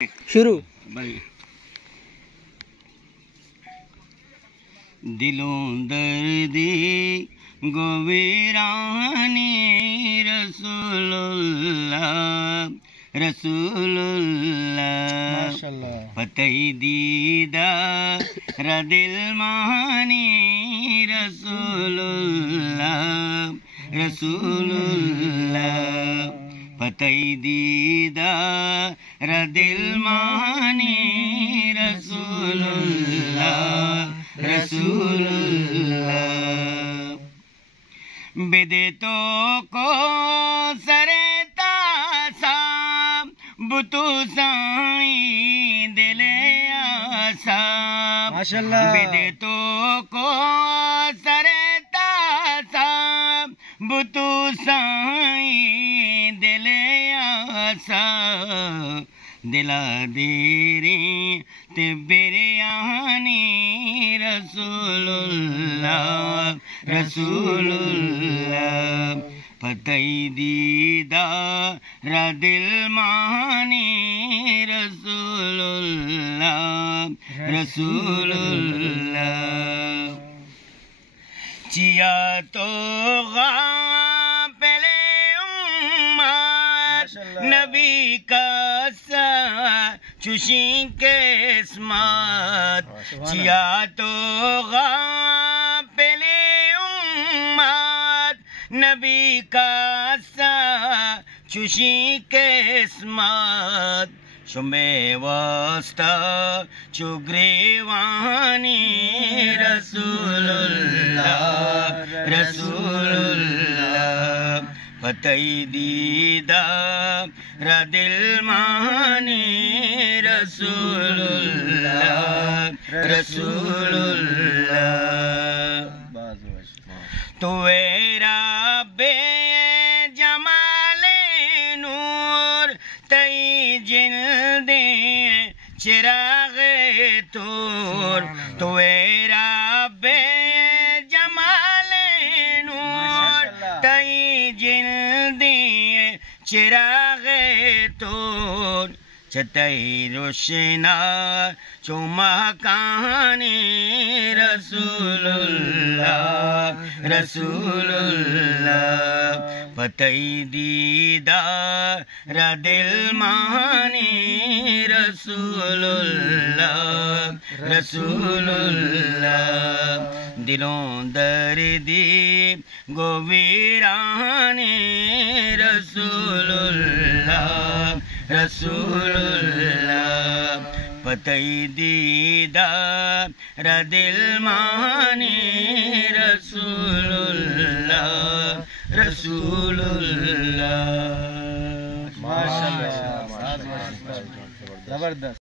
शुरू भाई। दिलों दर्दी गोवीरानी रसूलुल्लाह रसूलुल्लाह माशाल्लाह फतेह दीदा रदिल मानी रसूलुल्लाह रसूलुल्लाह फतेह दीदा रदिल मानी रसूलुल्लाह रसूलुल्लाह बिदतों को सरेता सा बुतु साईं दिले आसा माशाल्लाह बिदतों को सरेता सा बुतु साईं दिले आसा दिला देरे ते बिरयानी रसूलुल्लाह रसूलुल्लाह फतेह दीदा रदिल मानी रसूलुल्लाह रसूलुल्लाह चिया तो पहले उम्मत नबी का सा चुशी के स्मात चिया तो पहले उम्मत नबी का सा चुशी के स्मात शुमे वास्ता चुग्रीवानी रसूलुल्लाह रसूलुल्लाह फतेह दीदा रदिल मानी रसूलुल्लाह रसूलुल्लाह तुवेरा बे जमाले नूर तई जिन दे चिराग तूर तुवेरा बे जमाले नूर तई जिन दे चिराग तूर छतई रोशना चुमकानी रसूलुल्लाह रसूलुल्लाह फतेह दीदा रदिल मानी रसूलुल्लाह रसूलुल्लाह दिलों दर्दी गोवीरानी रसूलुल्लाह रसूलुल्लाह फतेह दीदा रदिल मानी रसूलुल्लाह रसूलुल्लाह। माशाल्लाह जबरदस्त।